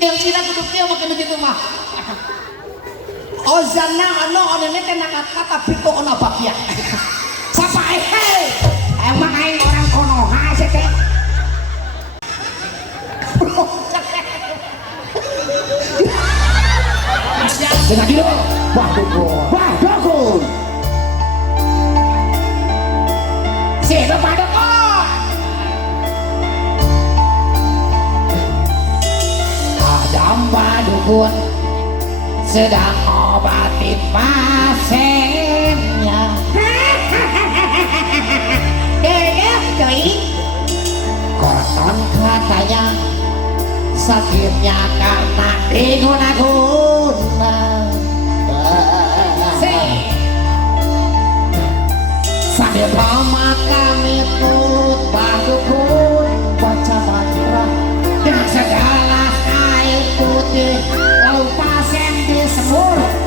yang sila duduk dia makin begitu mah ozana ano ini kena kata pitu ono bakia siapa emang aing orang konoha sih teh dengan dulu wah dukun si bapak dukun ada mbak dukun sedang obatin pasiennya koton katanya sakitnya karena diguna-guna sambil lama kami turut badukun baca mantra dengan segala air putih lalu pasien disemur